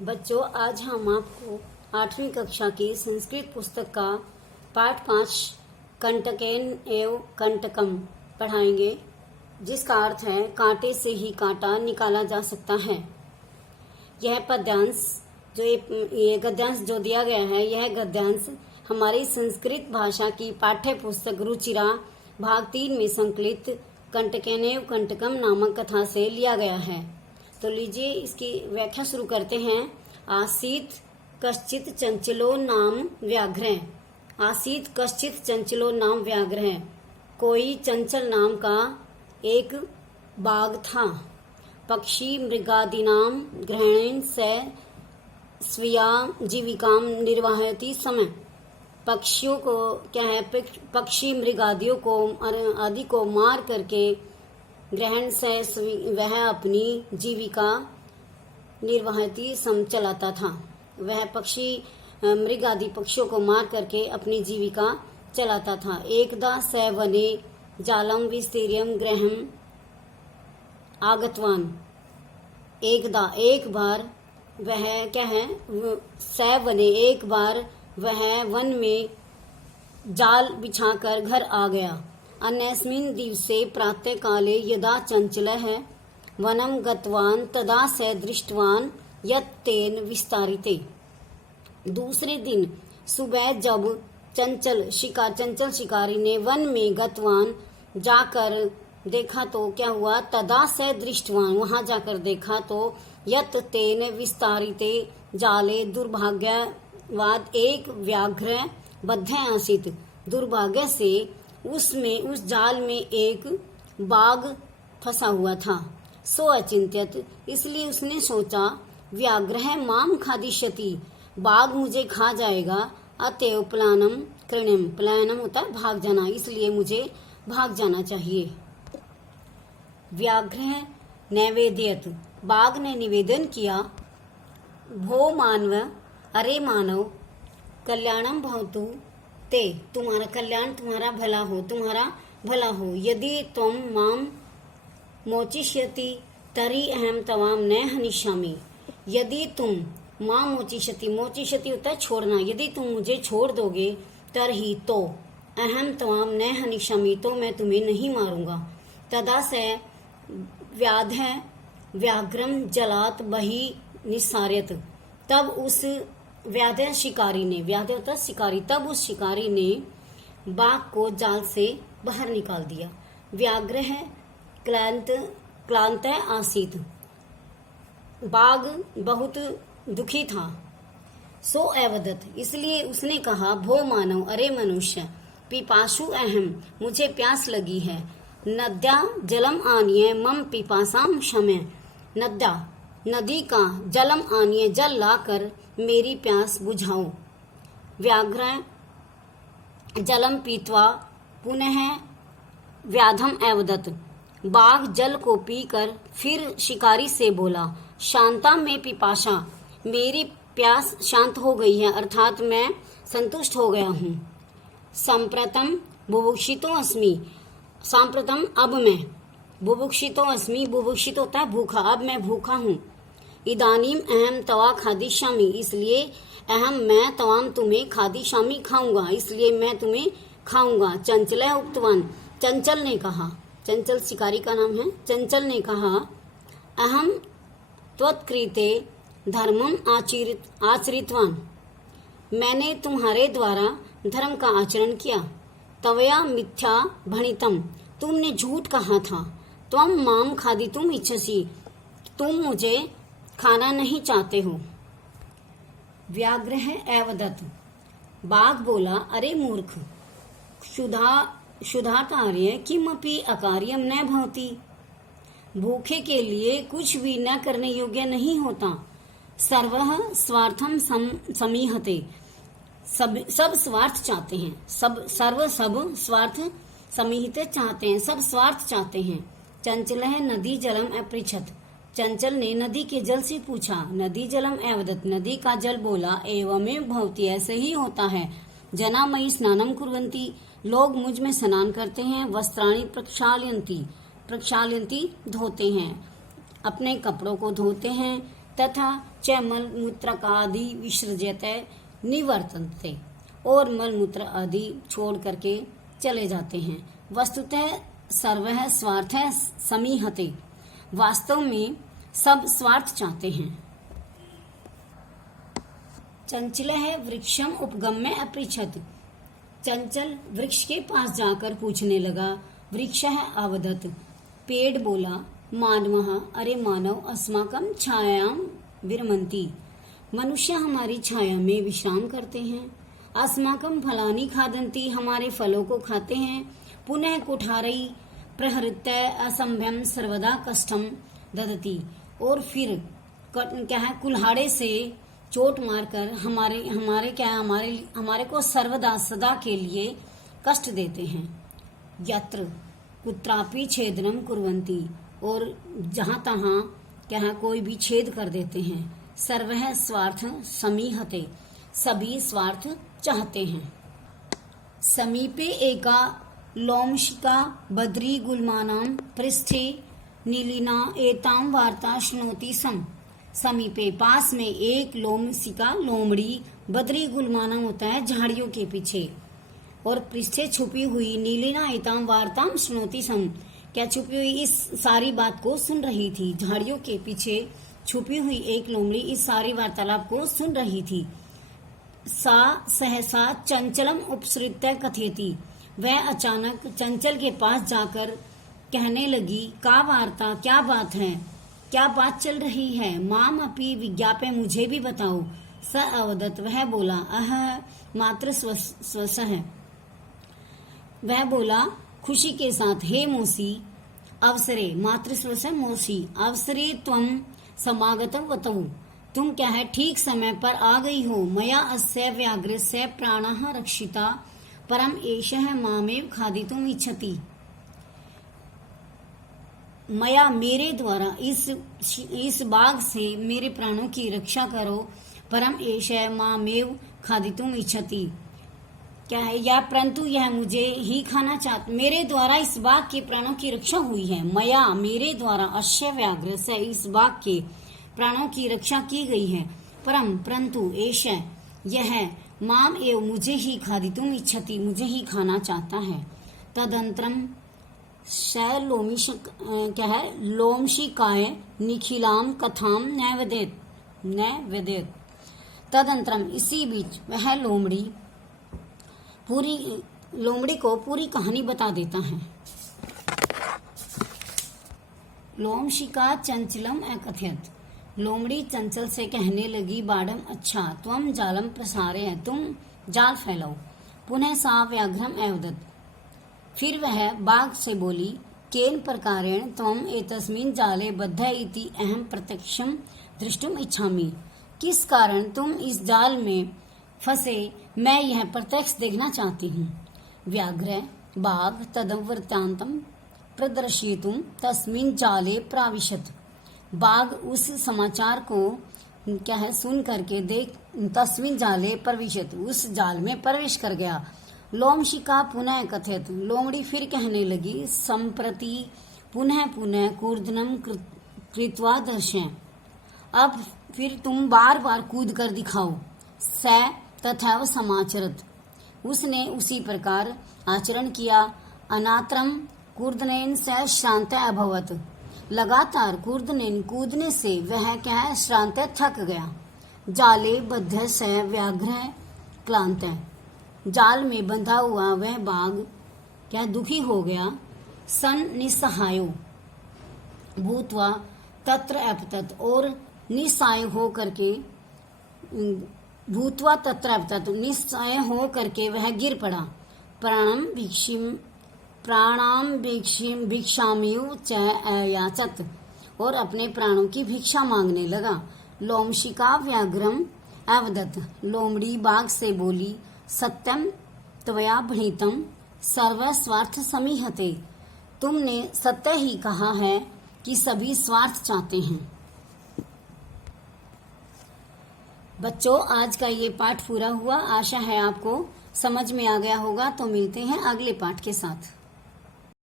बच्चों, आज हम आपको 8वीं कक्षा की संस्कृत पुस्तक का पाठ 5 कंटकेन एव कंटकम पढ़ाएंगे, जिसका अर्थ है कांटे से ही कांटा निकाला जा सकता है। यह पद्यांश ये गद्यांश जो दिया गया है, यह गद्यांश हमारी संस्कृत भाषा की पाठ्य पुस्तक रुचिरा भाग 3 में संकलित कंटकेन एव कंटकम नामक कथा से लिया गया है। तो लीजिए इसकी व्याख्या शुरू करते हैं। आसीत कश्चित चंचलो नाम व्याघ्र। आसीत कश्चित चंचलो नाम व्याघ्र। कोई चंचल नाम का एक बाघ था। पक्षी मृगादीनाम ग्रहणेन से स्वीया जीविकाम निर्वाहयति समय। पक्षियों को क्या है, पक्षी मृगादियों को आदि को मार करके ग्रहण से वह अपनी जीविका निर्वाहती चलाता था। वह पक्षी मृग आदि पक्षियों को मार करके अपनी जीविका चलाता था। एकदा स वने जालम विस्तीर्यम ग्रहम आगतवान। एकदा एक बार वह क्या है, स वने एक बार वह वन में जाल बिछाकर घर आ गया। अन्यस्मिन् दिवसे प्रातः काले यदा चंचलः वनम गतवान तदा स दृष्टवान यत् तेन विस्तारिते। दूसरे दिन सुबह जब चंचल शिकारी ने वन में गतवान जाकर देखा तो क्या हुआ, तदा स दृष्टवान वहां जाकर देखा तो यत् तेन विस्तारिते जाले दुर्भाग्यवाद एक व्याघ्र बद्ध आसीत। दुर्भाग्य से उसमें उस जाल में एक बाघ फंसा हुआ था। सो अचिंत्यत, इसलिए उसने सोचा, व्याघ्र माम खादिष्यति, बाघ मुझे खा जाएगा। अतएव पलायनम कृण्यम, पलायनम होता है भाग जाना, इसलिए मुझे भाग जाना चाहिए। व्याघ्र नैवेद्यत, बाघ ने निवेदन किया, भो मानव, अरे मानव, कल्याणम भवतु ते, तुम्हारा कल्याण, तुम्हारा भला हो। यदि तुम माम मोचिष्यति तरी अहम तवाम न हनिष्यामि। यदि तुम माम मोचिष्यति होता है छोड़ना, यदि तुम मुझे छोड़ दोगे, तरही तो, अहम तवाम न हनिष्यामि तो मैं तुम्हें नहीं मारूंगा। तदा से व्याघ्रम जलात बही निस्सार्यत, तब उस व्याध शिकारी ने, व्याध होता शिकारी, तब उस शिकारी ने बाघ को जाल से बाहर निकाल दिया। व्याघ्र है क्लांत आसीत, बाघ बहुत दुखी था। सो अवदत, इसलिए उसने कहा, भो मानव, अरे मनुष्य, पिपासु अहम, मुझे प्यास लगी है। नद्या जलम आनिय मम पिपासाम शमय। नद्या, नदी का जलम आनिय, जल लाकर मेरी प्यास बुझाओ। व्याघ्र जलम पीत्वा पुनः व्याधम अवदत, बाघ जल को पीकर फिर शिकारी से बोला, शांता में पिपाशा, मेरी प्यास शांत हो गई है, अर्थात मैं संतुष्ट हो गया हूँ। संप्रतम बुभुक्षितो अस्मि, सांप्रतम अब मैं, बुभुक्षितो अस्मि, बुभुक्षित होता है भूखा, अब मैं भूखा हूँ। इदानीम अहम तवा खादिष्यामि, इसलिए अहम मैं तवाम तुम्हें खादिष्यामि खाऊंगा, इसलिए मैं तुम्हें खाऊंगा। चंचल उक्तवान, चंचल ने कहा, चंचल शिकारी का नाम है। चंचल ने कहा, अहम त्वत्कृते धर्मम आचरितवान, मैंने तुम्हारे द्वारा धर्म का आचरण किया। तवया मिथ्या भणितम, तुमने झूठ कहा था। त्वम माम खादितुम इच्छसि, तुम मुझे खाना नहीं चाहते हो। व्याघ्र है एवदत, बाघ बोला, अरे मूर्ख, क्षुधार्य किमपि अकार्यम न भवति, भूखे के लिए कुछ भी न करने योग्य नहीं होता। सर्वः स्वार्थम समीहते, सब स्वार्थ चाहते हैं, सब स्वार्थ समीहित चाहते हैं, सब स्वार्थ चाहते हैं। चंचल है नदी जलम अपृछत, चंचल ने नदी के जल से पूछा। नदी जलम अवदत, नदी का जल बोला, एवमेव भवति, ऐसे ही होता है। जना मयि स्नानम कुर्वन्ति, लोग मुझ में स्नान करते हैं। वस्त्राणि प्रक्षालयन्ति, धोते हैं, अपने कपड़ों को धोते हैं। तथा च मल मूत्र आदि विसर्जते निवर्तन्ते, और मल मूत्र आदि छोड़ करके चले जाते हैं। वस्तुतः सर्वः स्वार्थः समीहते, वास्तव में सब स्वार्थ चाहते हैं। चंचलः वृक्षम उपगम्य अपृच्छत्, चंचल वृक्ष के पास जाकर पूछने लगा। वृक्षः अवदत्, पेड़ बोला, मानवः, अरे मानव, अस्माकं छायां विरमन्ति, मनुष्य हमारी छाया में विश्राम करते हैं। अस्माकं फलानि खादन्ति, हमारे फलों को खाते हैं। पुनः कुठारै प्रहृत्य असंभ्यम सर्वदा कष्टम ददति, और फिर क्या है, कुल्हाड़े से चोट मारकर हमारे को सर्वदा सदा के लिए कष्ट देते हैं। यत्र कुत्रापि छेदनम कुर्वन्ति, और जहां तहां क्या है, कोई भी छेद कर देते हैं। सर्वः स्वार्थ समीहते, सभी स्वार्थ चाहते हैं। समीपे एका लोमशिका बद्री गुल्मानां पृष्ठे नीलिना एतां वार्ता शृणोति सम, समीपे पास में एक लोमशिका लोमड़ी, बद्री गुल्मानां होता है झाड़ियों के पीछे, और पृष्ठे छुपी हुई नीलिना एतां वार्तां शृणोति सम, क्या छुपी हुई इस सारी बात को सुन रही थी। झाड़ियों के पीछे छुपी हुई एक लोमड़ी इस सारी वार्तालाप को सुन रही थी। सा सहसा चंचलम उपसृत्य कथयति, वह अचानक चंचल के पास जाकर कहने लगी, का वार्ता, क्या बात है, क्या बात चल रही है। माम अपि विज्ञापय, मुझे भी बताओ। स अवदत्, वह बोला, अह मात्र स्वसः, वह बोला खुशी के साथ, हे मौसी, अवसरे, मात्र स्वसः मौसी, अवसरे त्वं समागतं वतौ, तुम क्या है ठीक समय पर आ गई हो। मया अस्य व्याघ्रस्य प्राणः रक्षिता, परम एषः मामेव खादितुम् इच्छति। मया, मेरे द्वारा इस बाघ से मेरे प्राणों की रक्षा करो। परम एषः मामेव खादितुम् इच्छति, क्या है, या परंतु यह मुझे ही खाना चाहता, मेरे द्वारा इस बाघ के प्राणों की रक्षा हुई है। मया, मेरे द्वारा अस्य व्याघ्र से इस बाघ के प्राणों की रक्षा की गई है। परम, परंतु एष, यह माम एव, मुझे ही खादितुम इच्छति, मुझे ही खाना चाहता है। तदंतरम क्या है, लोमशिकाय निखिलाम कथाम न वेदेत, तदंतरम, इसी बीच वह लोमड़ी को पूरी कहानी बता देता है। लोमशिका चंचलम अकथयत, लोमड़ी चंचल से कहने लगी, बाडम, अच्छा, त्वम जालम प्रसारय, तुम जाल फैलाओ। पुनः सा व्याघ्रम अवदत्, फिर वह बाघ से बोली, केन प्रकारेण त्वम एतस्मिन् जाले बद्ध इति अहम प्रत्यक्षम दृष्टुम इच्छामि, किस कारण तुम इस जाल में फंसे, मैं यह प्रत्यक्ष देखना चाहती हूँ। व्याघ्र, बाघ तदवृत्तान्तं प्रदर्शयितुं तस्मिन् जाले प्राविशत्, बाघ उस समाचार को क्या है सुन करके तस्मिन् जाले प्रविशत, उस जाल में प्रवेश कर गया। लोमशिका पुनः कथयत, लोमड़ी फिर कहने लगी, संप्रति पुनः पुनः कूर्दनम कृत्वा दर्शय, अब फिर तुम बार बार कूद कर दिखाओ। स तथा समाचरत, उसने उसी प्रकार आचरण किया। अनात्रम कूर्दनेन स श्रांत अभवत, लगातार कूदने से वह क्या है श्रांत थक गया। जाले बद्ध स व्याघ्र क्लांत, जाल में बंधा हुआ वह बाघ क्या दुखी हो गया। सन निस्सहायो भूत्वा तत्र अपतत, और निस्सहाय हो करके भूत्वा तत्र अपतत, निस्सहाय हो करके वह गिर पड़ा। प्राणाम भिक्षामिव च अयाचत, और अपने प्राणों की भिक्षा मांगने लगा। लोमशिका व्याघ्रम अवदत्, लोमड़ी बाघ से बोली, सत्यम त्वया भणितम सर्वस्वार्थ समीहते, तुमने सत्य ही कहा है कि सभी स्वार्थ चाहते हैं। बच्चों, आज का ये पाठ पूरा हुआ। आशा है आपको समझ में आ गया होगा। तो मिलते हैं अगले पाठ के साथ।